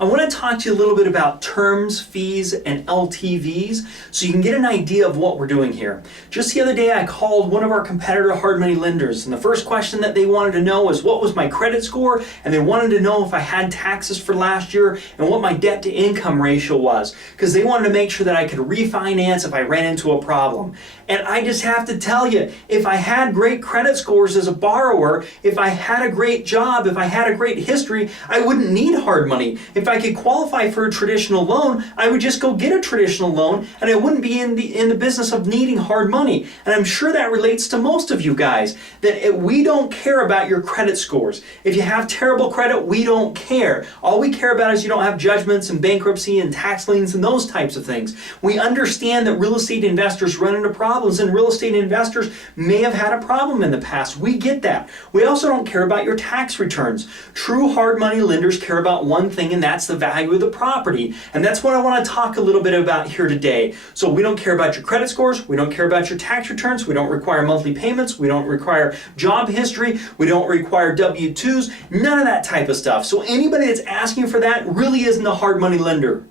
I want to talk to you a little bit about terms, fees, and LTVs so you can get an idea of what we're doing here. Just the other day I called one of our competitor hard money lenders, and the first question that they wanted to know was what was my credit score, and they wanted to know if I had taxes for last year and what my debt to income ratio was, because they wanted to make sure that I could refinance if I ran into a problem. And I just have to tell you, if I had great credit scores as a borrower, if I had a great job, if I had a great history, I wouldn't need hard money. If I could qualify for a traditional loan, I would just go get a traditional loan and I wouldn't be in the business of needing hard money. And I'm sure that relates to most of you guys, that we don't care about your credit scores. If you have terrible credit, we don't care. All we care about is you don't have judgments and bankruptcy and tax liens and those types of things. We understand that real estate investors run into problems, and real estate investors may have had a problem in the past. We get that. We also don't care about your tax returns. True hard money lenders care about one thing, and that's the value of the property. And that's what I want to talk a little bit about here today. So we don't care about your credit scores, we don't care about your tax returns, we don't require monthly payments, we don't require job history, we don't require W-2s, none of that type of stuff. So anybody that's asking for that really isn't a hard money lender.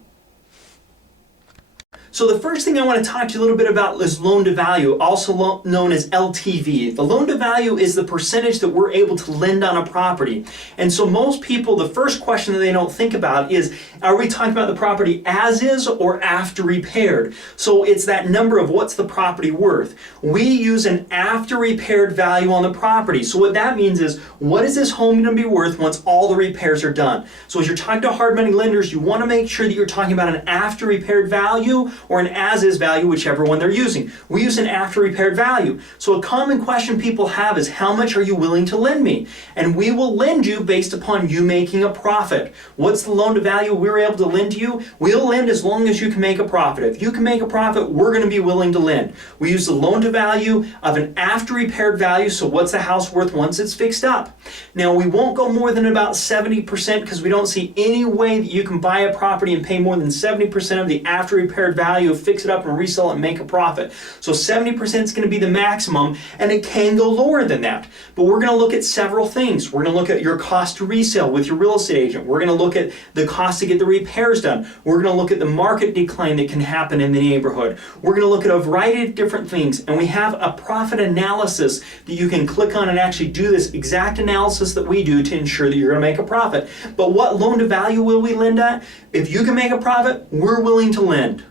So the first thing I want to talk to you a little bit about is loan to value, also known as LTV. The loan to value is the percentage that we're able to lend on a property. And so most people, the first question that they don't think about is, are we talking about the property as is or after repaired? So it's that number of what's the property worth. We use an after repaired value on the property. So what that means is, what is this home going to be worth once all the repairs are done? So as you're talking to hard money lenders, you want to make sure that you're talking about an after repaired value or an as-is value, whichever one they're using. We use an after repaired value. So a common question people have is, how much are you willing to lend me? And we will lend you based upon you making a profit. What's the loan to value we're able to lend to you? We'll lend as long as you can make a profit. If you can make a profit, we're going to be willing to lend. We use the loan to value of an after repaired value, so what's the house worth once it's fixed up? Now we won't go more than about 70% because we don't see any way that you can buy a property and pay more than 70% of the after repaired value, fix it up and resell it and make a profit. So 70% is going to be the maximum, and it can go lower than that. But we're going to look at several things. We're going to look at your cost to resell with your real estate agent. We're going to look at the cost to get the repairs done. We're going to look at the market decline that can happen in the neighborhood. We're going to look at a variety of different things, and we have a profit analysis that you can click on and actually do this exact analysis that we do to ensure that you're going to make a profit. But what loan to value will we lend at? If you can make a profit, we're willing to lend.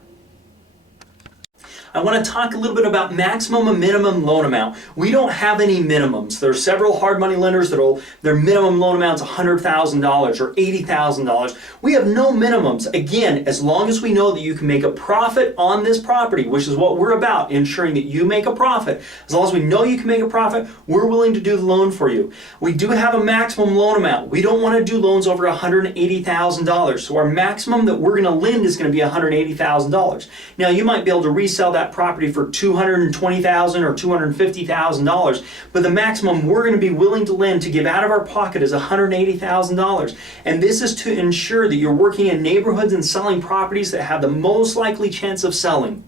I want to talk a little bit about maximum and minimum loan amount. We don't have any minimums. There are several hard money lenders their minimum loan amount's $100,000 or $80,000. We have no minimums. Again, as long as we know that you can make a profit on this property, which is what we're about, ensuring that you make a profit. As long as we know you can make a profit, we're willing to do the loan for you. We do have a maximum loan amount. We don't want to do loans over $180,000. So our maximum that we're going to lend is going to be $180,000. Now you might be able to resell that property for $220,000 or $250,000, but the maximum we're going to be willing to lend to give out of our pocket is $180,000. And this is to ensure that you're working in neighborhoods and selling properties that have the most likely chance of selling.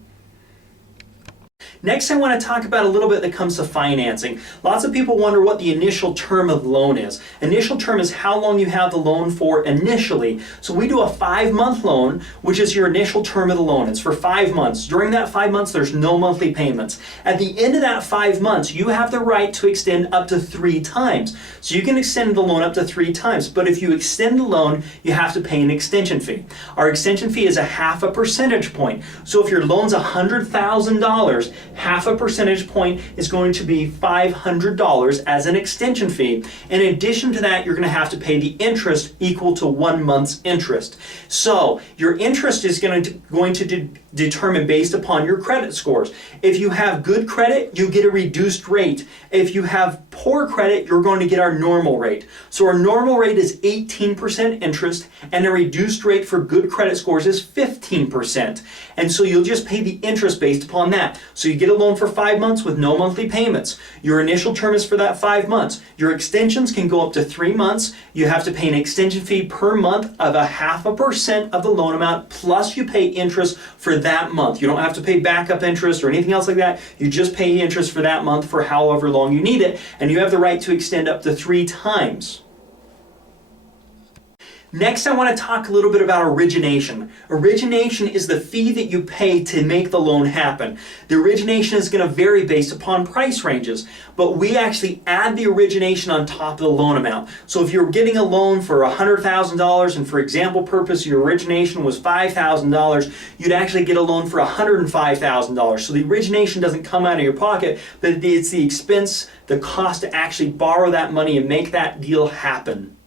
Next, I want to talk about a little bit that comes to financing. Lots of people wonder what the initial term of the loan is. Initial term is how long you have the loan for initially. So we do a 5-month loan, which is your initial term of the loan. It's for 5 months. During that 5 months, there's no monthly payments. At the end of that 5 months, you have the right to extend up to 3 times. So you can extend the loan up to 3 times. But if you extend the loan, you have to pay an extension fee. Our extension fee is a 0.5 percentage point. So if your loan's $100,000, 0.5 percentage point is going to be $500 as an extension fee. In addition to that, you're going to have to pay the interest equal to 1 month's interest. So your interest is going to determine based upon your credit scores. If you have good credit, you get a reduced rate. If you have poor credit, you're going to get our normal rate. So our normal rate is 18% interest, and a reduced rate for good credit scores is 15%. And so you'll just pay the interest based upon that. So you get a loan for 5 months with no monthly payments. Your initial term is for that 5 months. Your extensions can go up to 3 months. You have to pay an extension fee per month of a 0.5% of the loan amount, plus you pay interest for that month. You don't have to pay backup interest or anything else like that. You just pay interest for that month for however long you need it, and you have the right to extend up to 3 times. Next, I want to talk a little bit about origination. Origination is the fee that you pay to make the loan happen. The origination is going to vary based upon price ranges, but we actually add the origination on top of the loan amount. So if you're getting a loan for $100,000 and for example purpose your origination was $5,000, you'd actually get a loan for $105,000. So the origination doesn't come out of your pocket, but it's the expense, the cost to actually borrow that money and make that deal happen.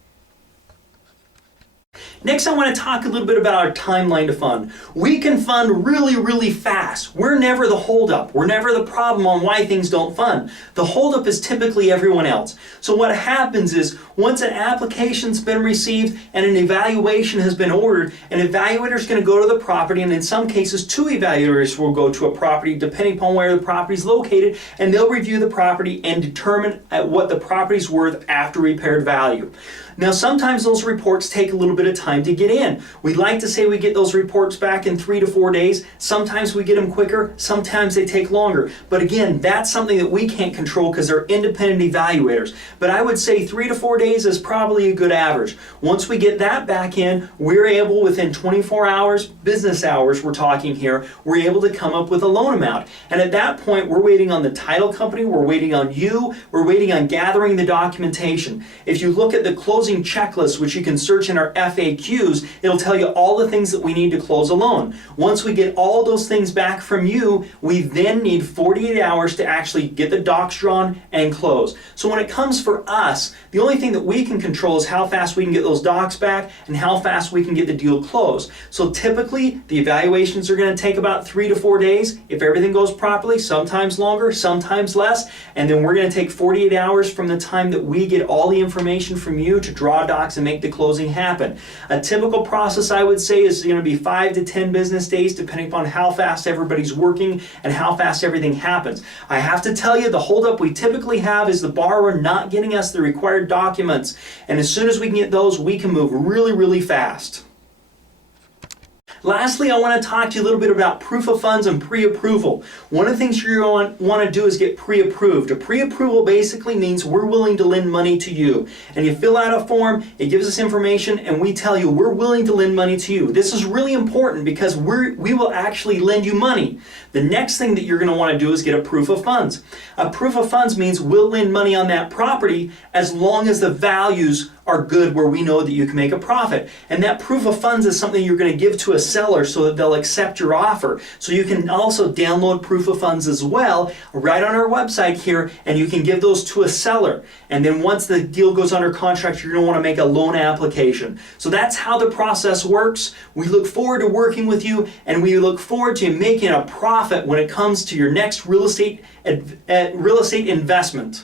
Next, I want to talk a little bit about our timeline to fund. We can fund really fast. We're never the holdup. We're never the problem on why things don't fund. The holdup is typically everyone else. So what happens is once an application's been received and an evaluation has been ordered, an evaluator is going to go to the property, and in some cases 2 evaluators will go to a property depending upon where the property is located, and they'll review the property and determine what the property's worth after repaired value. Now sometimes those reports take a little bit of time to get in. We like to say we get those reports back in 3 to 4 days. Sometimes we get them quicker, sometimes they take longer. But again, that's something that we can't control because they're independent evaluators. But I would say 3 to 4 days is probably a good average. Once we get that back in, we're able within 24 hours, business hours we're talking here, we're able to come up with a loan amount. And at that point, we're waiting on the title company, we're waiting on you, we're waiting on gathering the documentation. If you look at the closing checklist, which you can search in our FAQs, it'll tell you all the things that we need to close a loan. Once we get all those things back from you, we then need 48 hours to actually get the docs drawn and close. So when it comes for us, the only thing that we can control is how fast we can get those docs back and how fast we can get the deal closed. So typically, the evaluations are going to take about 3 to 4 days. If everything goes properly, sometimes longer, sometimes less, and then we're going to take 48 hours from the time that we get all the information from you to draw docs and make the closing happen. A typical process, I would say, is going to be 5 to 10 business days depending upon how fast everybody's working and how fast everything happens. I have to tell you, the holdup we typically have is the borrower not getting us the required documents, and as soon as we can get those, we can move really fast. Lastly, I want to talk to you a little bit about proof of funds and pre-approval. One of the things you're going to want to do is get pre-approved. A pre-approval basically means we're willing to lend money to you. And you fill out a form, it gives us information, and we tell you we're willing to lend money to you. This is really important because we will actually lend you money. The next thing that you're going to want to do is get a proof of funds. A proof of funds means we'll lend money on that property as long as the values are good where we know that you can make a profit. And that proof of funds is something you're going to give to a seller so that they'll accept your offer. So you can also download proof of funds as well right on our website here, and you can give those to a seller. And then once the deal goes under contract, you're going to want to make a loan application. So that's how the process works. We look forward to working with you, and we look forward to making a profit when it comes to your next real estate investment.